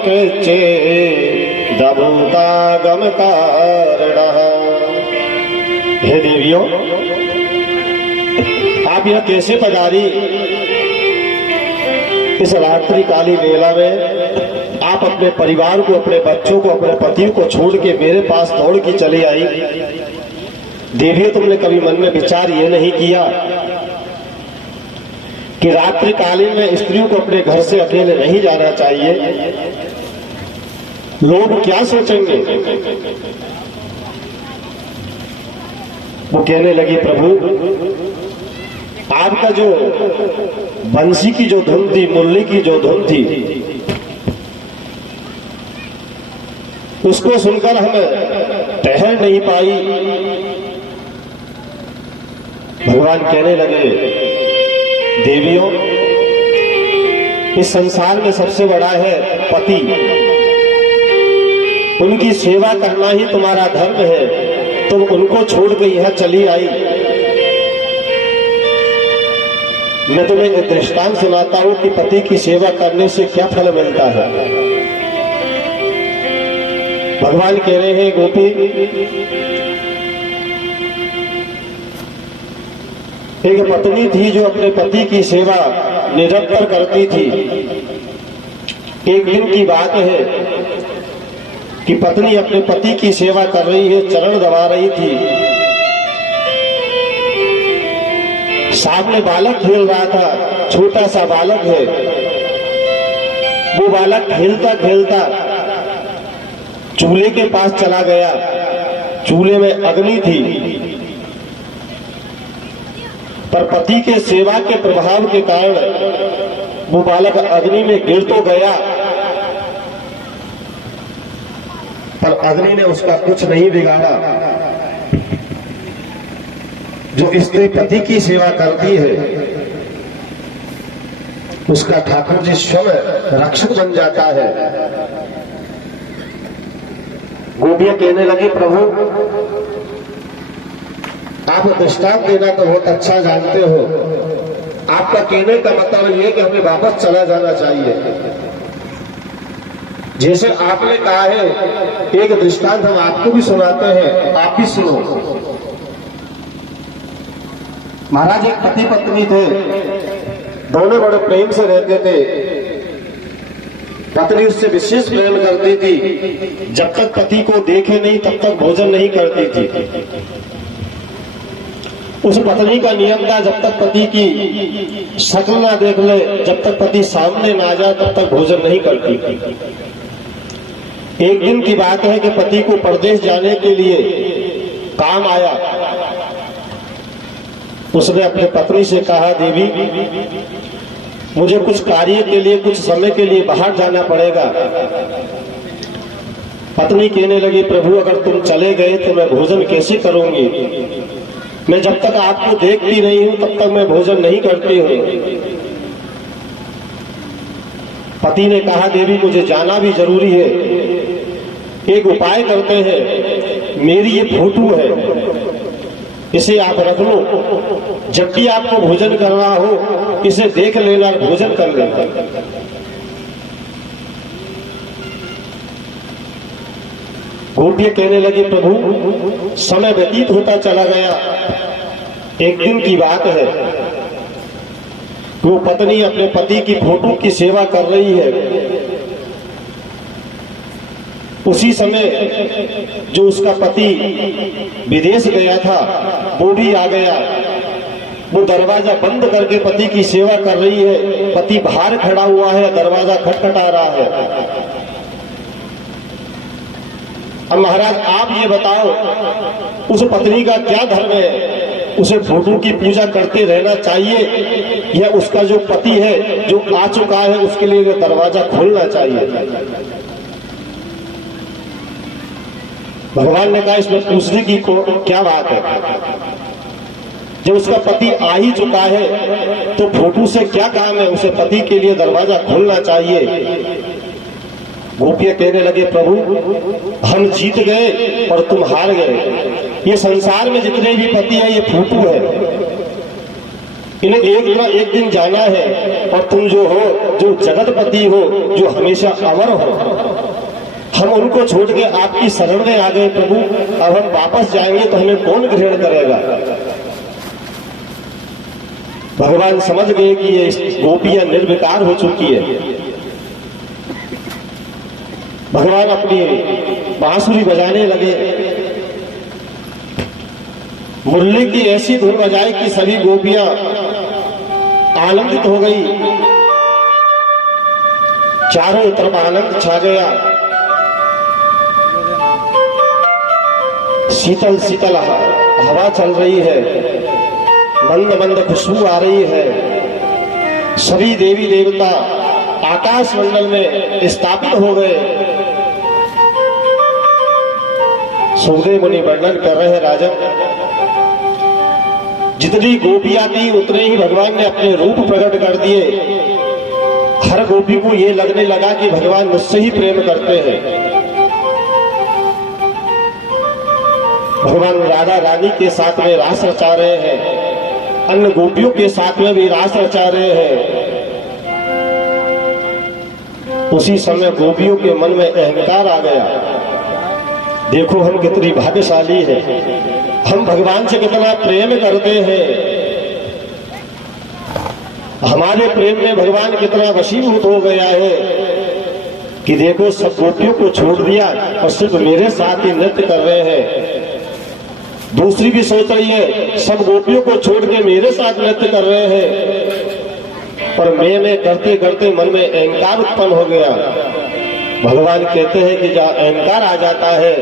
कृचे दबूता गम कारणः। हे देवियों, आप यह कैसे पधारी? इस रात्रि काली वेला में आप अपने परिवार को, अपने बच्चों को, अपने पति को छोड़ के मेरे पास दौड़ के चली आई। देवियों, तुमने कभी मन में विचार ये नहीं किया कि रात्रि कालीन में स्त्रियों को अपने घर से अकेले नहीं जाना चाहिए? लोग क्या सोचेंगे? वो कहने लगी, प्रभु आपका जो बंसी की जो धुन थी, मुरली की जो धुन थी, उसको सुनकर हम ठहर नहीं पाई। भगवान कहने लगे, देवियों, इस संसार में सबसे बड़ा है पति। उनकी सेवा करना ही तुम्हारा धर्म है। तुम उनको छोड़ के यहां चली आई। मैं तुम्हें एक दृष्टांत सुनाता हूं कि पति की सेवा करने से क्या फल मिलता है। भगवान कह रहे हैं, गोपी, एक पत्नी थी जो अपने पति की सेवा निरंतर करती थी। एक दिन की बात है कि पत्नी अपने पति की सेवा कर रही है, चरण दबा रही थी। सामने बालक खेल रहा था, छोटा सा बालक है। वो बालक खेलता खेलता चूल्हे के पास चला गया। चूल्हे में अग्नि थी, पर पति के सेवा के प्रभाव के कारण वो बालक अग्नि में गिर तो गया, पर अग्नि ने उसका कुछ नहीं बिगाड़ा। जो स्त्री पति की सेवा करती है, उसका ठाकुर जी स्वयं रक्षक बन जाता है। गोपियां कहने लगी, प्रभु आप दृष्टांत देना तो बहुत अच्छा जानते हो। आपका कहने का मतलब यह कि हमें वापस चला जाना चाहिए। जैसे आपने कहा है, एक दृष्टांत हम आपको भी सुनाते हैं, आप भी सुनो। महाराज, एक पति पत्नी थे, दोनों बड़े प्रेम से रहते थे। पत्नी उससे विशेष प्रेम करती थी। जब तक पति को देखे नहीं तब तक भोजन नहीं करती थी। उस पत्नी का नियम था, जब तक पति की शक्ल ना देख ले, जब तक पति सामने ना आ जाए, तब तक भोजन नहीं करती थी। एक दिन की बात है कि पति को परदेश जाने के लिए काम आया। उसने अपने पत्नी से कहा, देवी, मुझे कुछ कार्य के लिए, कुछ समय के लिए बाहर जाना पड़ेगा। पत्नी कहने लगी, प्रभु अगर तुम चले गए तो मैं भोजन कैसे करूंगी? मैं जब तक आपको देखती नहीं हूं तब तक मैं भोजन नहीं करती हूं। पति ने कहा, देवी मुझे जाना भी जरूरी है। एक उपाय करते हैं, मेरी ये फोटो है, इसे आप रख लो। जब भी आपको भोजन करना हो, इसे देख लेना और भोजन कर लेना। गोपियां कहने लगी, प्रभु समय व्यतीत होता चला गया। एक दिन की बात है, वो पत्नी अपने पति की फोटो की सेवा कर रही है। उसी समय जो उसका पति विदेश गया था, वो भी आ गया। वो दरवाजा बंद करके पति की सेवा कर रही है। पति बाहर खड़ा हुआ है, दरवाजा खटखटा रहा है। अब महाराज, आप ये बताओ, उस पत्नी का क्या धर्म है? उसे फोटो की पूजा करते रहना चाहिए या उसका जो पति है, जो आ चुका है, उसके लिए दरवाजा खोलना चाहिए? भगवान ने कहा, इसमें पूछने की क्या बात है? जब उसका पति आ ही चुका है तो फोटो से क्या काम है? उसे पति के लिए दरवाजा खोलना चाहिए। गोपियां कहने लगे, प्रभु हम जीत गए और तुम हार गए। ये संसार में जितने भी पति हैं, ये फोटो है। इन्हें एक दिन जाना है, और तुम जो हो, जो जगतपति हो, जो हमेशा अमर हो, हम उनको छोड़ के आपकी शरण में आ गए प्रभु। अब हम वापस जाएंगे तो हमें कौन ग्रहण करेगा। भगवान समझ गए कि ये गोपियां निर्विकार हो चुकी है। भगवान अपनी बांसुरी बजाने लगे, मुरली की ऐसी धुन बजाई कि सभी गोपियां आनंदित हो गई, चारों तरफ आनंद छा गया। शीतल शीतल हवा चल रही है, मंद मंद खुशबू आ रही है। सभी देवी देवता आकाश मंडल में स्थापित हो गए। सुखदेव मुनि वर्णन कर रहे हैं, राजन, जितनी गोपियां थी उतने ही भगवान ने अपने रूप प्रकट कर दिए। हर गोपी को ये लगने लगा कि भगवान मुझसे ही प्रेम करते हैं। भगवान राधा रानी के साथ में रास रचा रहे हैं, अन्य गोपियों के साथ में भी रास रचा रहे हैं। उसी समय गोपियों के मन में अहंकार आ गया। देखो हम कितनी भाग्यशाली है, हम भगवान से कितना प्रेम करते हैं, हमारे प्रेम में भगवान कितना वशीभूत हो गया है कि देखो सब गोपियों को छोड़ दिया और सिर्फ मेरे साथ ही नृत्य कर रहे हैं। दूसरी भी सोच रही है, सब गोपियों को छोड़ के मेरे साथ नृत्य कर रहे हैं, पर मैं करते करते मन में अहंकार उत्पन्न हो गया। भगवान कहते हैं कि जहां अहंकार आ जाता है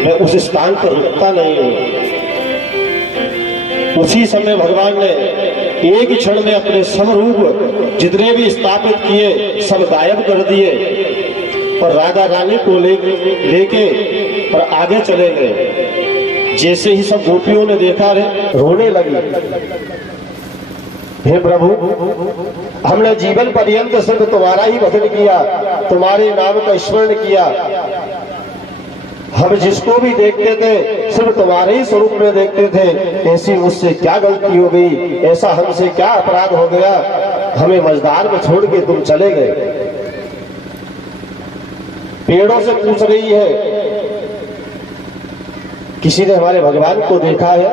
मैं उस स्थान पर रुकता नहीं हूं। उसी समय भगवान ने एक ही क्षण में अपने सब रूप जितने भी स्थापित किए सब गायब कर दिए और राधा रानी को लेके और आगे चले गए। जैसे ही सब गोपियों ने देखा रोने लगी, हे प्रभु हमने जीवन पर्यंत सिर्फ तुम्हारा ही भजन किया, तुम्हारे नाम का स्मरण किया। हम जिसको भी देखते थे सिर्फ तुम्हारे ही स्वरूप में देखते थे। ऐसी मुझसे क्या गलती हो गई, ऐसा हमसे क्या अपराध हो गया, हमें मझधार में छोड़ के तुम चले गए। पेड़ों से पूछ रही है, किसी ने हमारे भगवान को देखा है,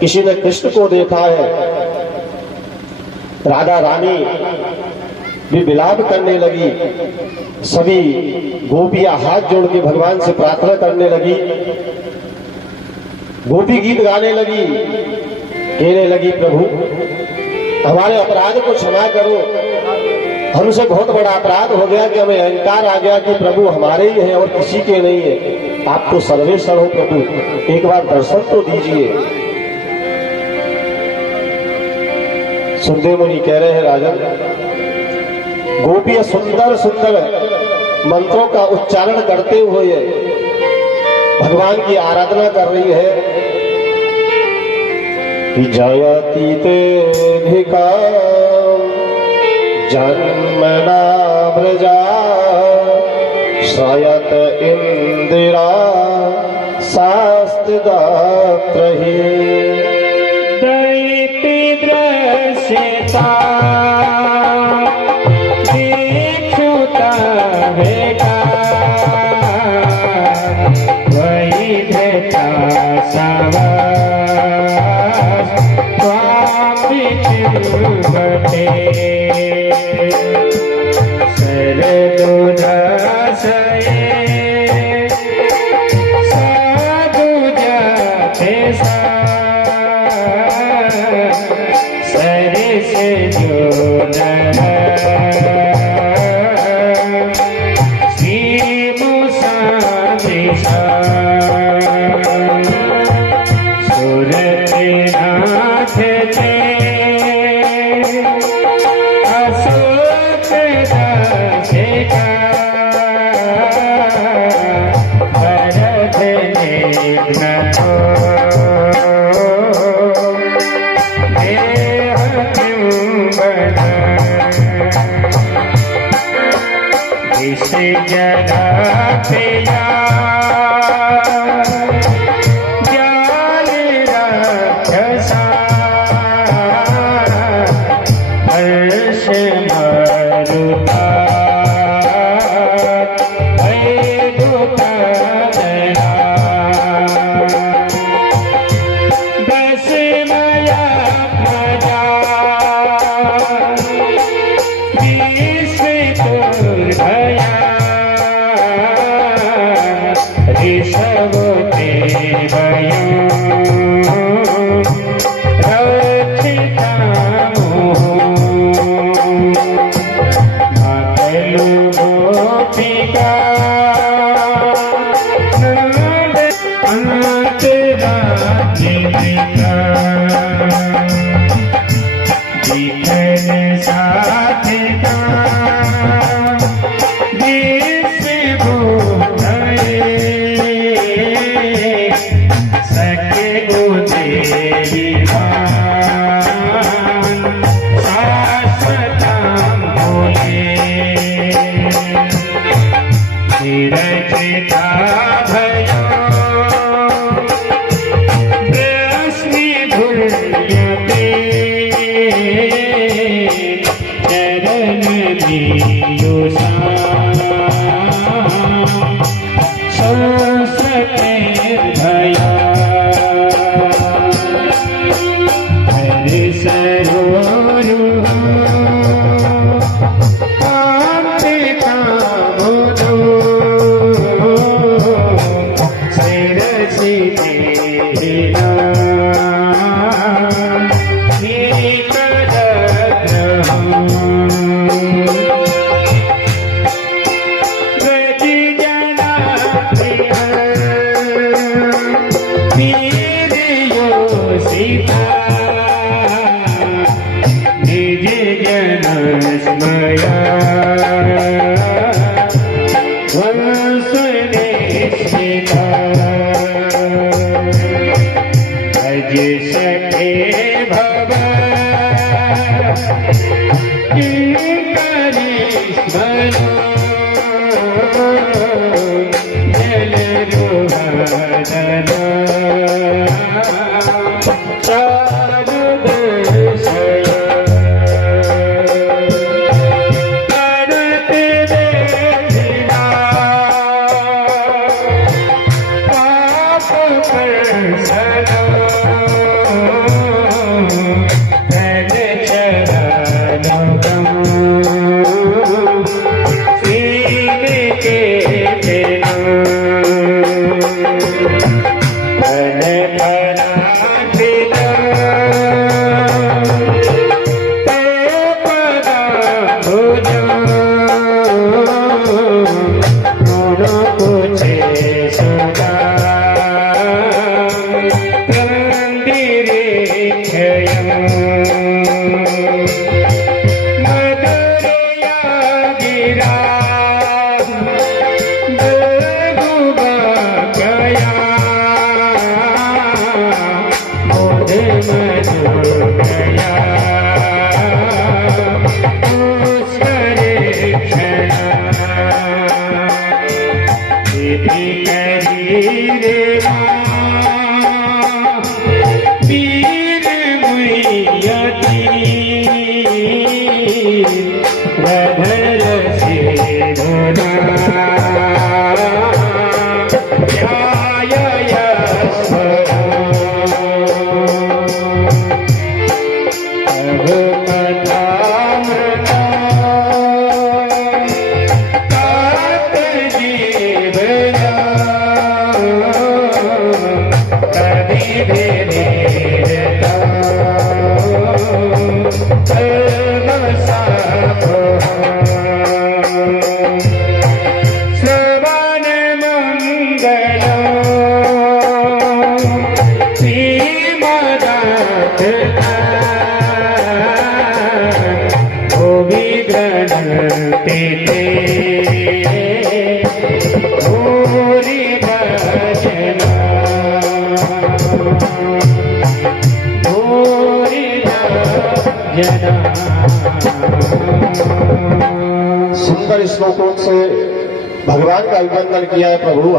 किसी ने कृष्ण को देखा है। राधा रानी भी विलाप करने लगी। सभी गोपियां हाथ जोड़ के भगवान से प्रार्थना करने लगी। गोपी गीत गाने लगी, कहने लगी प्रभु हमारे अपराध को क्षमा करो, हमसे बहुत बड़ा अपराध हो गया कि हमें अहंकार आ गया कि प्रभु हमारे ही है और किसी के नहीं है। आप तो सर्वेश्वर हो प्रभु, एक बार दर्शन तो दीजिए। सुखदेव मुनि कह रहे हैं, राजन गोपियां सुंदर सुंदर मंत्रों का उच्चारण करते हुए भगवान की आराधना कर रही है कि जयति तेधिका जन्मना व्रजा श्रयत इंदिरा शास्त्रदात्रहि दैति दृश्यता दीक्षुता भेटा वही भेटा सवास स्वामी चिंबते सरदुदासये साधु जाते सा सरे से जो जरा पिया ज्ञान पिता निज जन स्मया वंश निश्चिता अज सखे भव किंकरी स्मरो जल रुहदना चारु दशय करते देखिना पाप परसना धन चरण कमल सीन के तेना धन पराधिना ते पदा भुजा गुण पूछे सदा गंभीरेक्षयम् मधुरया गिरा बहुबाकया मोद मधुरया पुष्करेक्षणा इति करीरे वीर मुयति रधर सिरोना ध्याय अब कथामृता तात जीवना कवि भेदेता श्रवण मंगल श्रीमदाथ भूमि ग्रहते भूरि भजना भूरि भजना। सुंदर श्लोकों से भगवान का अभिवंदन किया है प्रभु।